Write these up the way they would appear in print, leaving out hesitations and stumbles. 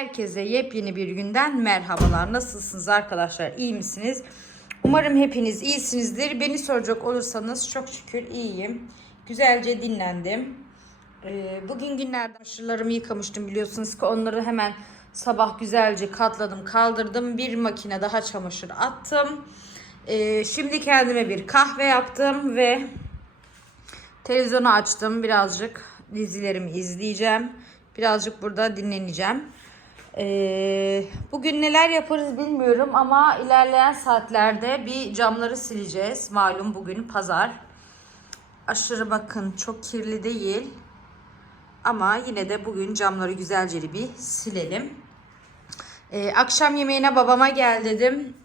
Herkese yepyeni bir günden merhabalar. Nasılsınız arkadaşlar? İyi misiniz? Umarım hepiniz iyisinizdir. Beni soracak olursanız çok şükür iyiyim. Güzelce dinlendim. Bugün günlerden çamaşırlarımı yıkamıştım, biliyorsunuz ki onları hemen sabah güzelce katladım, kaldırdım. Bir makine daha çamaşır attım. Şimdi kendime bir kahve yaptım ve televizyonu açtım. Birazcık dizilerimi izleyeceğim. Birazcık burada dinleneceğim. Bugün neler yaparız bilmiyorum ama ilerleyen saatlerde bir camları sileceğiz. Malum bugün pazar. Aşırı bakın çok kirli değil. Ama yine de bugün camları güzelce bir silelim. Akşam yemeğine babama gel dedim.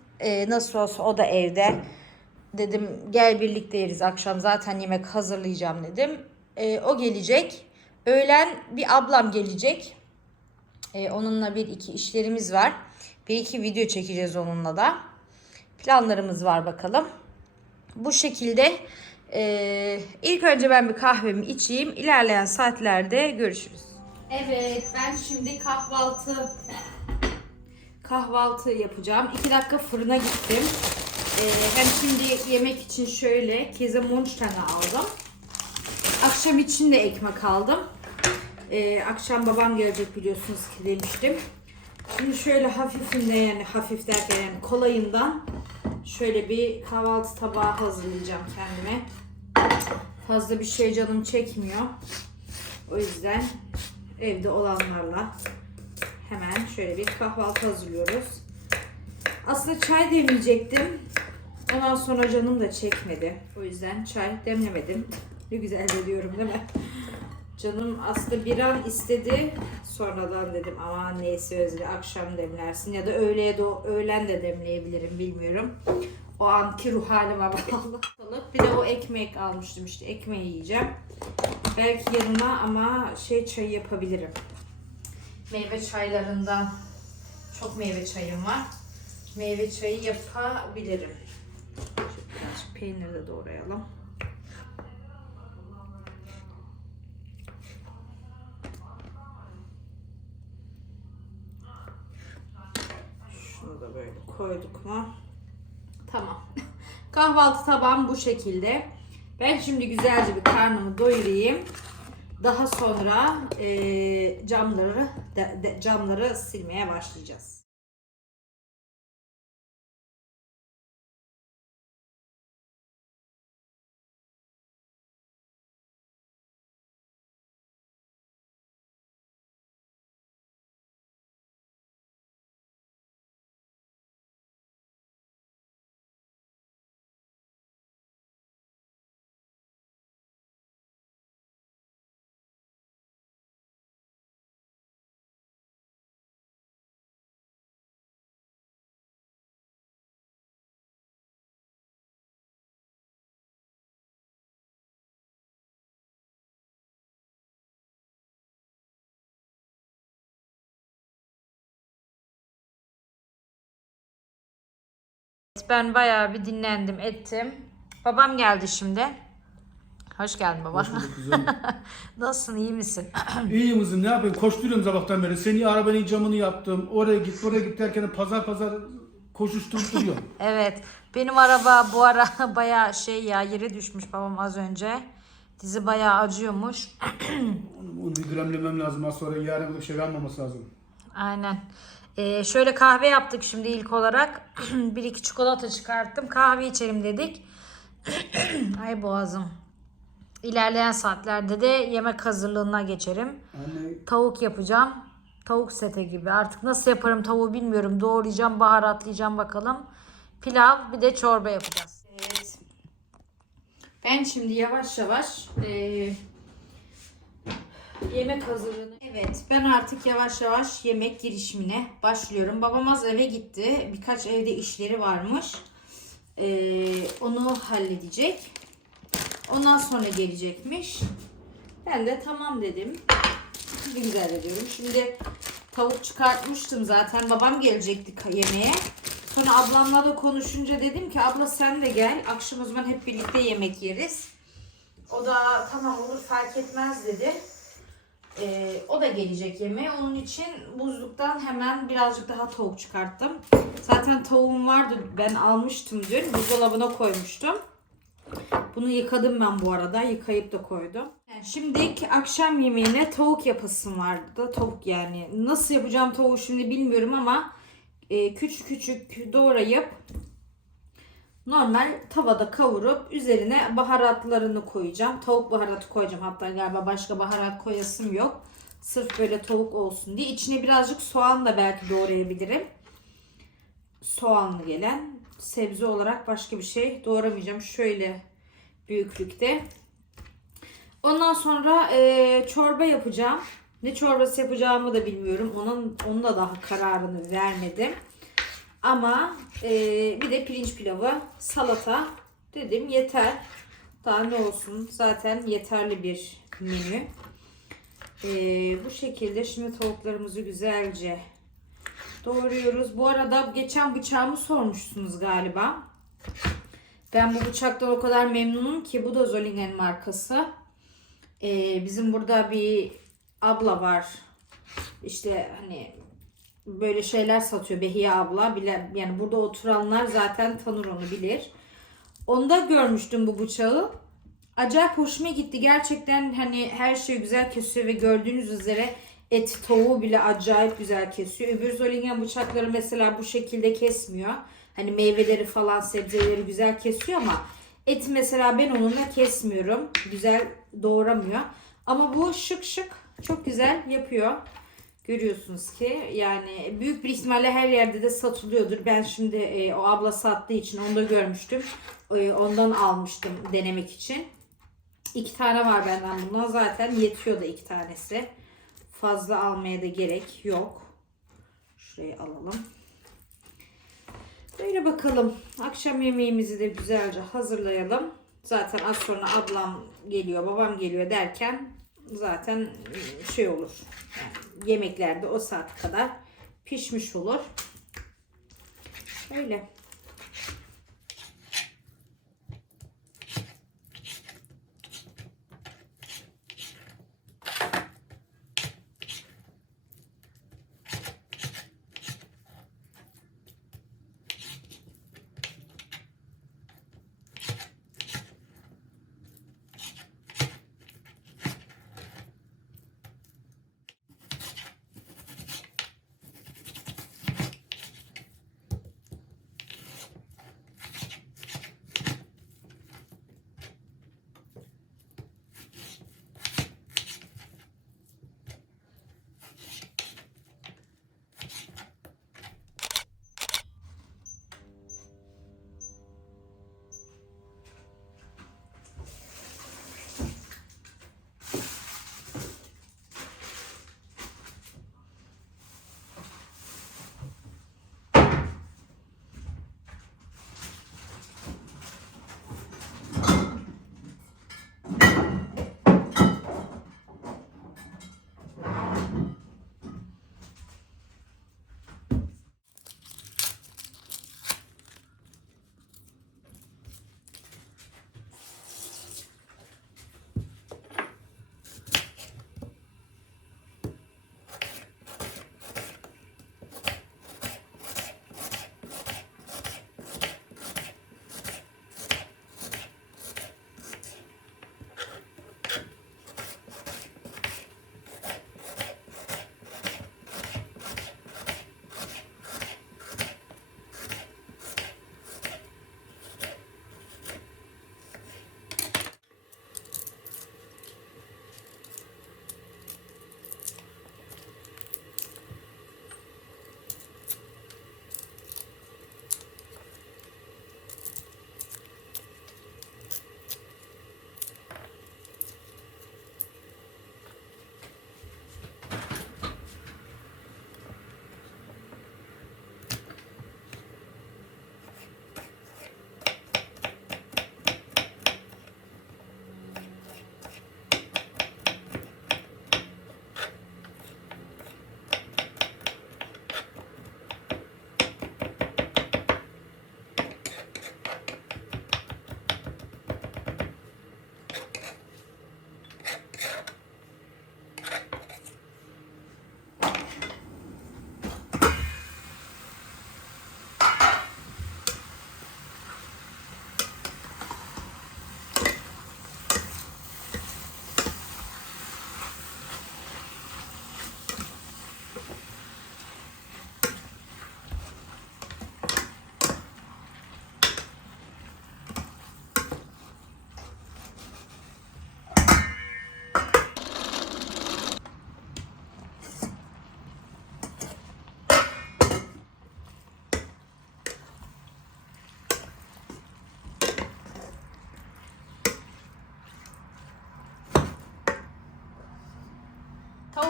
Nasıl olsa o da evde. Dedim gel birlikte yeriz akşam, zaten yemek hazırlayacağım dedim. O gelecek. Öğlen bir ablam gelecek. Onunla bir iki işlerimiz var. Bir iki video çekeceğiz onunla da. Planlarımız var bakalım. Bu şekilde ilk önce ben bir kahvemi içeyim. İlerleyen saatlerde görüşürüz. Evet, ben şimdi kahvaltı yapacağım. 2 dakika fırına gittim. Hem şimdi yemek için şöyle Käsemundstange aldım. Akşam için de ekmek aldım. Akşam babam gelecek biliyorsunuz ki demiştim. Şimdi şöyle hafifinden, yani hafif derken yani kolayından şöyle bir kahvaltı tabağı hazırlayacağım kendime. Fazla bir şey canım çekmiyor. O yüzden evde olanlarla hemen şöyle bir kahvaltı hazırlıyoruz. Aslında çay demleyecektim. Ondan sonra canım da çekmedi. O yüzden çay demlemedim. Ne güzel diyorum değil mi? Canım aslında bir an istedi. Sonradan dedim aman neyse Özge, akşam demlersin ya da öğlen de demleyebilirim, bilmiyorum. O anki ruh halime bağlı. Bir de o ekmek almıştım, işte ekmeği yiyeceğim. Belki yanına ama çayı yapabilirim. Meyve çaylarından çok meyve çayım var. Meyve çayı yapabilirim. Birazcık peynir de doğrayalım. Şunu da böyle koyduk mu? Tamam. Kahvaltı tabağım bu şekilde. Ben şimdi güzelce bir karnımı doyurayım. Daha sonra camları silmeye başlayacağız. Ben bayağı bir dinlendim ettim. Babam geldi şimdi. Hoş geldin baba. Hoş bulduk kızım. Nasılsın, iyi misin? İyiyim kızım, ne yapayım? Koşturuyorum sabahtan beri. Seni arabanın camını yaptım. Oraya git, buraya git derken pazar koşuşturup duruyorum. Evet. Benim araba bu ara bayağı yere düşmüş babam az önce. Dizi bayağı acıyormuş. Onu bir gramlemem lazım. Az sonra yarın bir şey vermemesi lazım. Aynen. Şöyle kahve yaptık şimdi ilk olarak. Bir iki çikolata çıkarttım. Kahve içelim dedik. Ay boğazım. İlerleyen saatlerde de yemek hazırlığına geçerim. Anne. Tavuk yapacağım. Tavuk sete gibi. Artık nasıl yaparım tavuğu bilmiyorum. Doğrayacağım, baharatlayacağım bakalım. Pilav, bir de çorba yapacağız. Evet. Ben şimdi yavaş yavaş yemek hazırlığını... Evet, ben artık yavaş yavaş yemek girişimine başlıyorum. Babam az eve gitti. Birkaç evde işleri varmış. Onu halledecek. Ondan sonra gelecekmiş. Ben de tamam dedim. Ne güzel ediyorum. Şimdi tavuk çıkartmıştım zaten. Babam gelecekti yemeğe. Sonra ablamla da konuşunca dedim ki abla sen de gel. Akşam o zaman hep birlikte yemek yeriz. O da tamam olur fark etmez dedi. O da gelecek yemeğe. Onun için buzluktan hemen birazcık daha tavuk çıkarttım. Zaten tavuğum vardı. Ben almıştım dün. Buzdolabına koymuştum. Bunu yıkadım ben bu arada. Yıkayıp da koydum. Yani şimdilik akşam yemeğine tavuk yapasım vardı. Tavuk yani. Nasıl yapacağım tavuğu şimdi bilmiyorum ama küçük küçük doğrayıp normal tavada kavurup üzerine baharatlarını koyacağım. Tavuk baharatı koyacağım. Hatta galiba başka baharat koyasım yok. Sırf böyle tavuk olsun diye. İçine birazcık soğan da belki doğrayabilirim. Soğanlı gelen. Sebze olarak başka bir şey doğramayacağım. Şöyle büyüklükte. Ondan sonra çorba yapacağım. Ne çorbası yapacağımı da bilmiyorum. Onun da daha kararını vermedim. Ama bir de pirinç pilavı, salata dedim yeter. Daha ne olsun, zaten yeterli bir menü. Bu şekilde şimdi tavuklarımızı güzelce doğruyoruz. Bu arada geçen bıçağımı sormuşsunuz galiba. Ben bu bıçaktan o kadar memnunum ki, bu da Zolingen markası. Bizim burada bir abla var. İşte hani böyle şeyler satıyor, Behiye abla bile, yani burada oturanlar zaten tanır, onu bilir. Onda görmüştüm bu bıçağı. Acayip hoşuma gitti. Gerçekten hani her şeyi güzel kesiyor ve gördüğünüz üzere et, tavuğu bile acayip güzel kesiyor. Öbür Zolingen bıçakları mesela bu şekilde kesmiyor. Hani meyveleri falan, sebzeleri güzel kesiyor ama eti mesela ben onunla kesmiyorum. Güzel doğramıyor. Ama bu şık şık çok güzel yapıyor. Görüyorsunuz ki yani büyük bir ihtimalle her yerde de satılıyordur. Ben şimdi o abla sattığı için onu da görmüştüm. Ondan almıştım denemek için. 2 tane var benden bundan. Zaten yetiyor da 2 tanesi. Fazla almaya da gerek yok. Şurayı alalım. Böyle bakalım. Akşam yemeğimizi de güzelce hazırlayalım. Zaten az sonra ablam geliyor, babam geliyor derken zaten şey olur. Yani yemeklerde o saat kadar pişmiş olur. Öyle.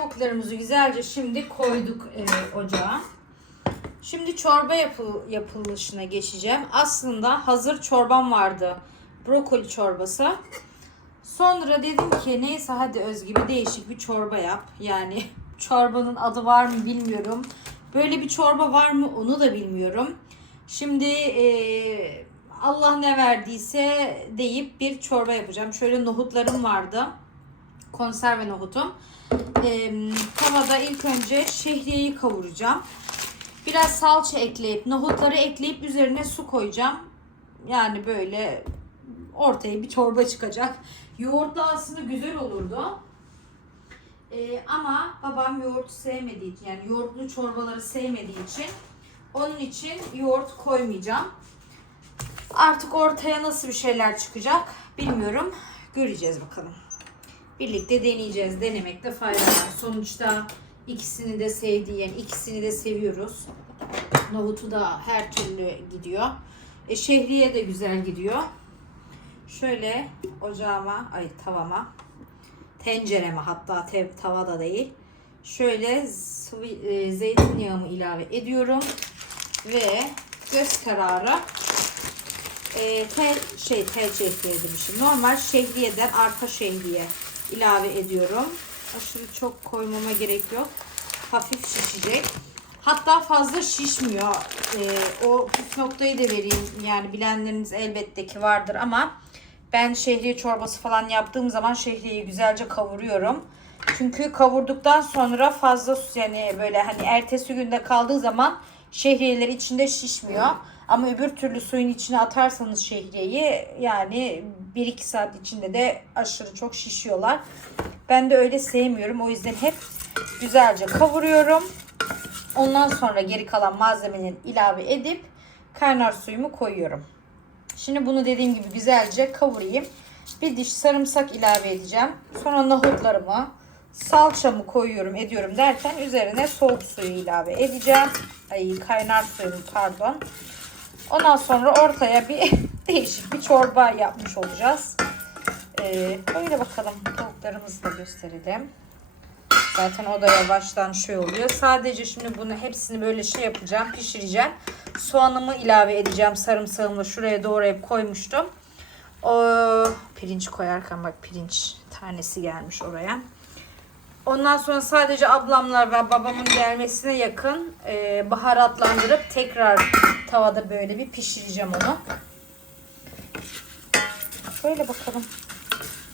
tavuklarımızı güzelce şimdi koyduk ocağa. Şimdi çorba yapılışına geçeceğim. Aslında hazır çorbam vardı. Brokoli çorbası. Sonra dedim ki neyse hadi Özgü bir değişik bir çorba yap. Yani çorbanın adı var mı bilmiyorum. Böyle bir çorba var mı onu da bilmiyorum. Şimdi Allah ne verdiyse deyip bir çorba yapacağım. Şöyle nohutlarım vardı. Konserve nohutum. Tavada ilk önce şehriyeyi kavuracağım. Biraz salça ekleyip nohutları ekleyip üzerine su koyacağım. Yani böyle ortaya bir çorba çıkacak. Yoğurtlu aslında güzel olurdu. Ama babam yoğurt sevmediği için, yani yoğurtlu çorbaları sevmediği için onun için yoğurt koymayacağım. Artık ortaya nasıl bir şeyler çıkacak bilmiyorum. Göreceğiz bakalım. Birlikte deneyeceğiz. Denemekte fayda var. Sonuçta ikisini de sevdiği, yani ikisini de seviyoruz. Nohutu da her türlü gidiyor. Şehriye de güzel gidiyor. Şöyle ocağıma, tavama, tencereme, hatta tavada değil. Şöyle sıvı zeytinyağımı ilave ediyorum ve göz kararı tel şehriye demişim. Normal şehriyeden arpa şehriye ilave ediyorum. Aşırı çok koymama gerek yok. Hafif şişecek. Hatta fazla şişmiyor. O püf noktayı da vereyim. Yani bilenleriniz elbette ki vardır ama ben şehriye çorbası falan yaptığım zaman şehriyeyi güzelce kavuruyorum. Çünkü kavurduktan sonra fazla yani böyle hani ertesi günde kaldığı zaman şehriyeler içinde şişmiyor. Ama öbür türlü suyun içine atarsanız şehriyeyi yani 1-2 saat içinde de aşırı çok şişiyorlar. Ben de öyle sevmiyorum. O yüzden hep güzelce kavuruyorum. Ondan sonra geri kalan malzemeleri ilave edip kaynar suyumu koyuyorum. Şimdi bunu dediğim gibi güzelce kavurayım. Bir diş sarımsak ilave edeceğim. Sonra nohutlarımı, salçamı koyuyorum, ediyorum derken üzerine soğuk suyu ilave edeceğim. Kaynar suyumu pardon. Ondan sonra ortaya bir değişik bir çorba yapmış olacağız. Böyle bakalım, tavuklarımızı da gösterelim. Zaten o da yavaştan oluyor. Sadece şimdi bunu hepsini böyle yapacağım, pişireceğim. Soğanımı ilave edeceğim. Sarımsağımı şuraya doğrayıp koymuştum. Pirinç koyarken bak pirinç tanesi gelmiş oraya. Ondan sonra sadece ablamlar ve babamın gelmesine yakın baharatlandırıp tekrar tavada böyle bir pişireceğim onu. Böyle bakalım.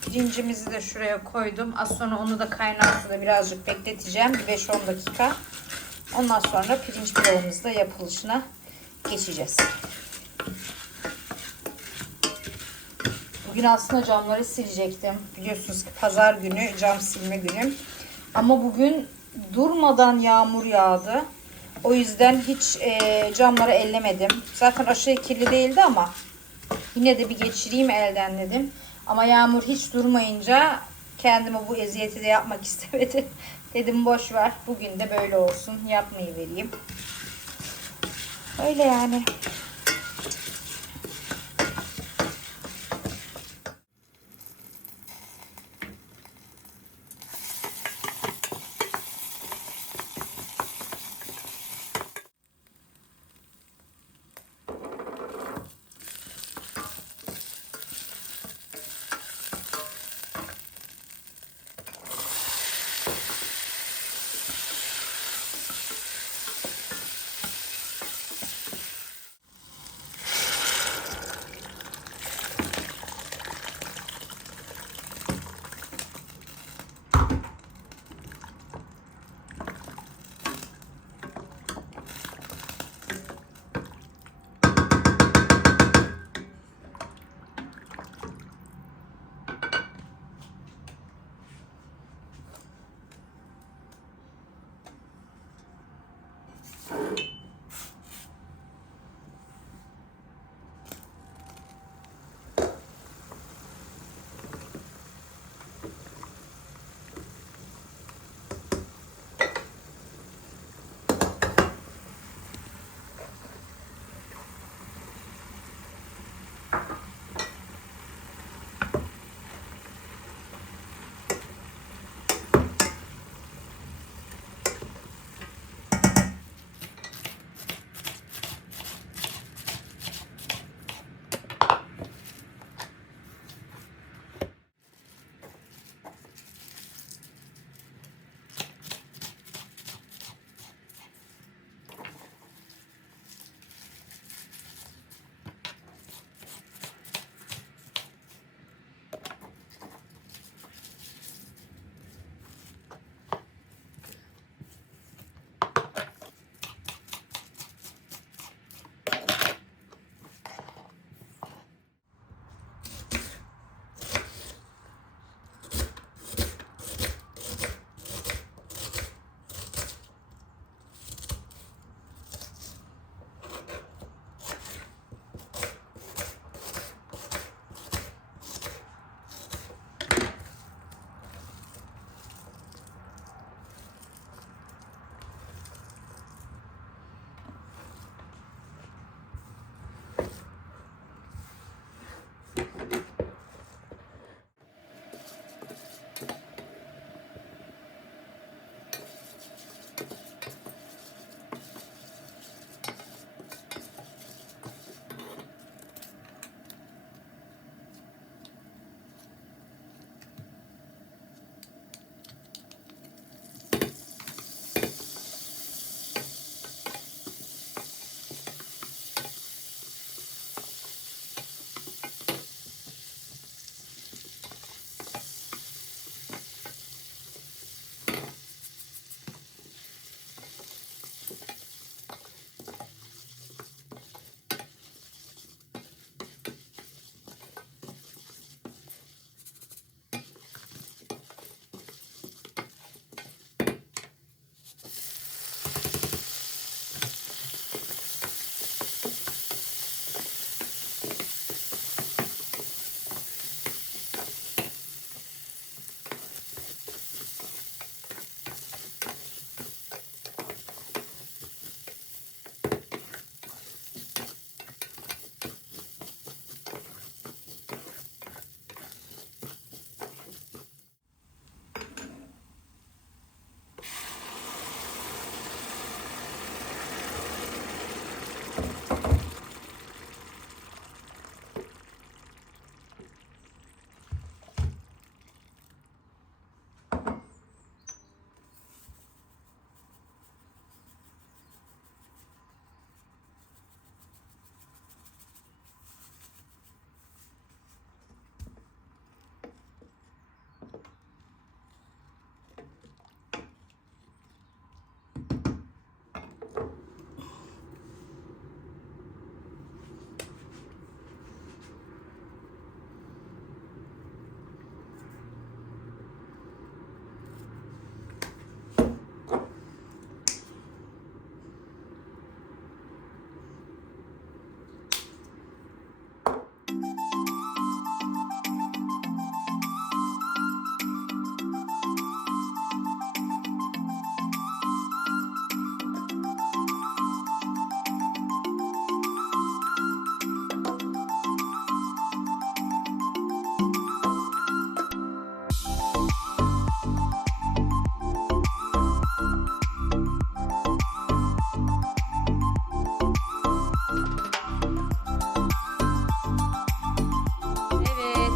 Pirincimizi de şuraya koydum. Az sonra onu da kaynar suda birazcık bekleteceğim. 5-10 dakika. Ondan sonra pirinç pilavımızda yapılışına geçeceğiz. Bugün aslında camları silecektim. Biliyorsunuz ki pazar günü cam silme günüm. Ama bugün durmadan yağmur yağdı. O yüzden hiç camları ellemedim. Zaten aşırı kirli değildi ama yine de bir geçireyim elden dedim. Ama yağmur hiç durmayınca kendime bu eziyeti de yapmak istemedim. Dedim boş ver. Bugün de böyle olsun. Yapmayı vereyim. Öyle yani.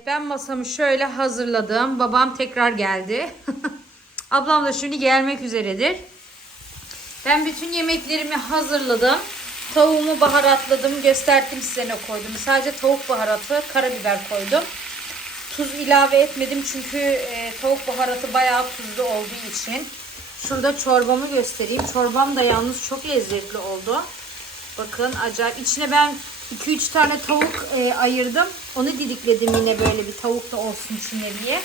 Ben masamı şöyle hazırladım. Babam tekrar geldi. Ablam da şimdi gelmek üzeredir. Ben bütün yemeklerimi hazırladım. Tavuğumu baharatladım. Gösterdim size ne koydum. Sadece tavuk baharatı, karabiber koydum. Tuz ilave etmedim çünkü tavuk baharatı bayağı tuzlu olduğu için. Şurada çorbamı göstereyim. Çorbam da yalnız çok lezzetli oldu. Bakın acayip. İçine ben 2-3 tane tavuk ayırdım. Onu didikledim yine böyle bir tavuk da olsun içine diye.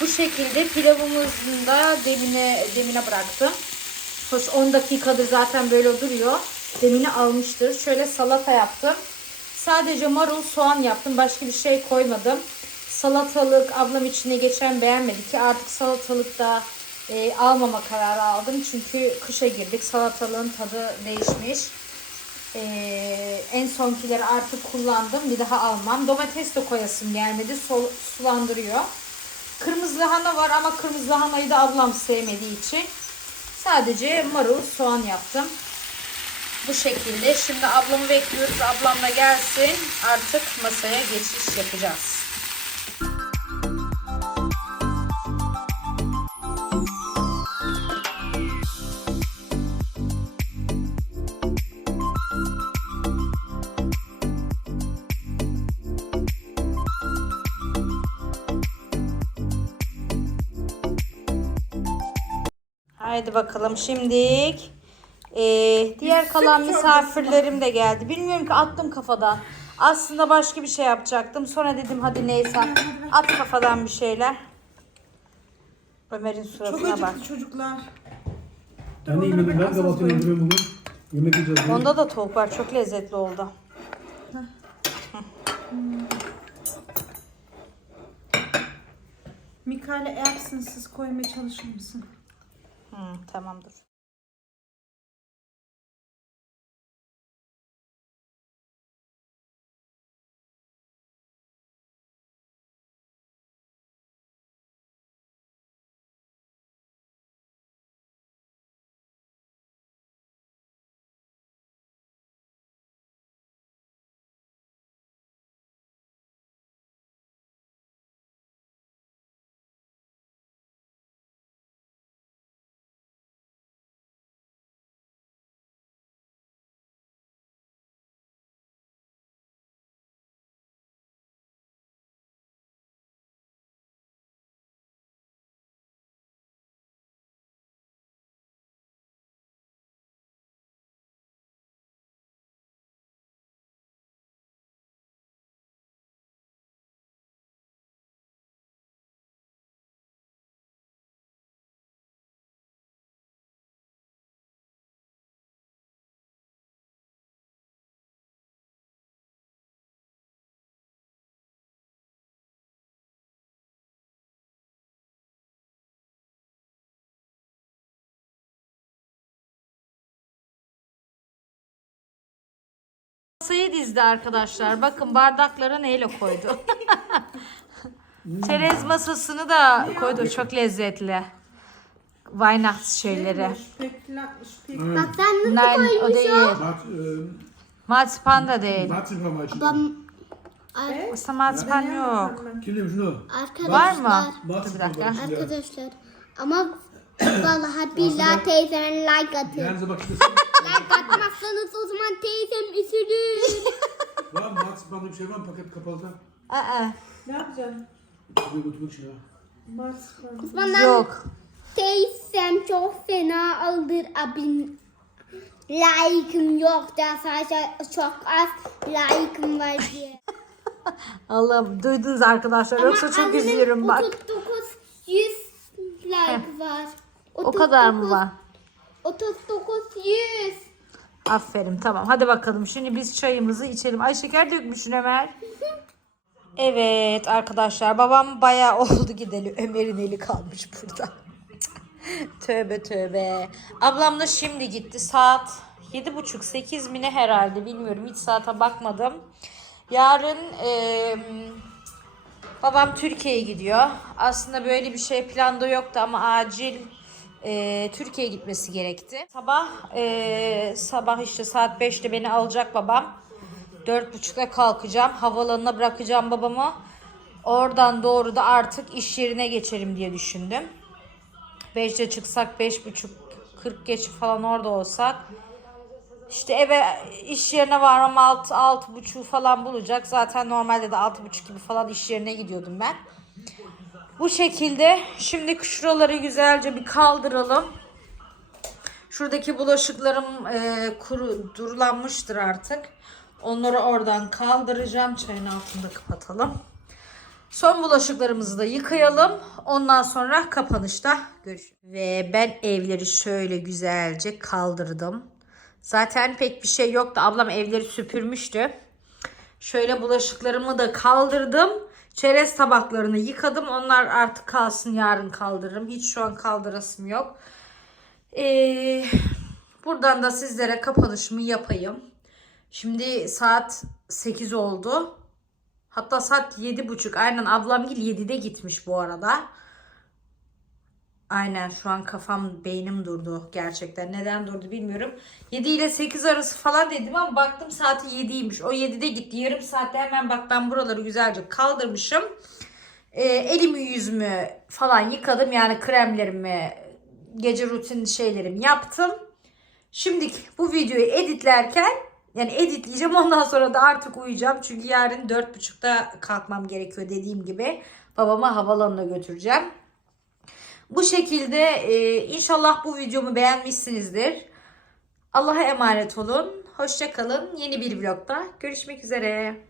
Bu şekilde pilavımızın da demine bıraktım. Hoş 10 dakikadır zaten böyle duruyor. Demini almıştır. Şöyle salata yaptım. Sadece marul, soğan yaptım. Başka bir şey koymadım. Salatalık ablam içine geçen beğenmedi ki artık salatalık da almama kararı aldım. Çünkü kışa girdik. Salatalığın tadı değişmiş. En sonkileri artık kullandım. Bir daha almam. Domates de koyasım gelmedi. Sulandırıyor. Kırmızı lahana var ama kırmızı lahanayı da ablam sevmediği için sadece marul, soğan yaptım. Bu şekilde. Şimdi ablamı bekliyoruz. Ablamla gelsin. Artık masaya geçiş yapacağız. Haydi bakalım şimdilik. Diğer kalan misafirlerim de geldi. Bilmiyorum ki attım kafadan. Aslında başka bir şey yapacaktım. Sonra dedim hadi neyse at kafadan bir şeyler. Ömer'in Çok suratına bak. acıktı çocuklar. Ben de yemedim. Ben kahvaltı yapıyorum bugün. Yemek yiyeceğiz. bugün. Onda da tavuk var. Çok lezzetli oldu. Mikail'e eğersinsiz koymaya çalışır mısın? Tamamdır. Masayı dizdi arkadaşlar. Bakın bardakları neyle koydu. Çerez masasını da koydu. Çok lezzetli. Weihnachts şeyleri. Spekler. Bak sen nasıl Nein, o koymuşsun? değil. Marzipan da değil. Marzipan var içinde. Aslında marzipan yok. Kim demiş onu? Var mı? Arkadaşlar, Dur bir Marzipan dakika. var içinde. arkadaşlar ama vallahi billahi teyzeme like atın. Yalnız bak işte Like atmazsanız o zaman teyzem üzülür. var mı? Marzipan'da bir şey var mı? Paket kapalıda. Aa, Ne yapacaksın? Buraya götürmek için ha. Marsipan. Bana yok. teyzem çok fena alır abim. Like'ım yok da sadece çok az like'ım var diye. Allah'ım duydunuz arkadaşlar. Yoksa çok annemin üzülürüm bak. 3900 like var. O kadar mı var? 3900. Aferin tamam. Hadi bakalım. Şimdi biz çayımızı içelim. Ay şeker dökmüşsün Ömer. Evet arkadaşlar. Babam bayağı oldu gideli. Ömer'in eli kalmış burada. Tövbe tövbe. Ablam da şimdi gitti. Saat 7.30-8 mi ne herhalde bilmiyorum. Hiç saate bakmadım. Yarın babam Türkiye'ye gidiyor. Aslında böyle bir şey planda yoktu ama acil Türkiye'ye gitmesi gerekti. Sabah işte saat 5'te beni alacak babam. 4.30'da kalkacağım. Havaalanına bırakacağım babamı. Oradan doğru da artık iş yerine geçerim diye düşündüm. 5'te çıksak 5.30 40 geç falan orada olsak. İşte eve iş yerine varmam 6-6.30 falan bulacak. Zaten normalde de 6.30 gibi falan iş yerine gidiyordum ben. Bu şekilde şimdi şuraları güzelce bir kaldıralım. Şuradaki bulaşıklarım durulanmıştır artık. Onları oradan kaldıracağım. Çayın altını da kapatalım. Son bulaşıklarımızı da yıkayalım. Ondan sonra kapanışta görüşürüz. Ve ben evleri şöyle güzelce kaldırdım. Zaten pek bir şey yoktu. Ablam evleri süpürmüştü. Şöyle bulaşıklarımı da kaldırdım. Çerez tabaklarını yıkadım. Onlar artık kalsın, yarın kaldırırım. Hiç şu an kaldırasım yok. Buradan da sizlere kapanışımı yapayım. Şimdi saat 8 oldu. Hatta saat 7.30. Aynen ablamgil 7'de gitmiş bu arada. Aynen şu an beynim durdu gerçekten. Neden durdu bilmiyorum. 7 ile 8 arası falan dedim ama baktım saati 7'ymiş. O 7'de gitti. Yarım saatte hemen bak ben buraları güzelce kaldırmışım. Elimi yüzümü falan yıkadım. Yani kremlerimi, gece rutin şeylerimi yaptım. Şimdi bu videoyu editlerken yani editleyeceğim, ondan sonra da artık uyuyacağım. Çünkü yarın 4.30'da kalkmam gerekiyor dediğim gibi. Babamı havalanına götüreceğim. Bu şekilde inşallah bu videomu beğenmişsinizdir. Allah'a emanet olun. Hoşça kalın. Yeni bir vlogda görüşmek üzere.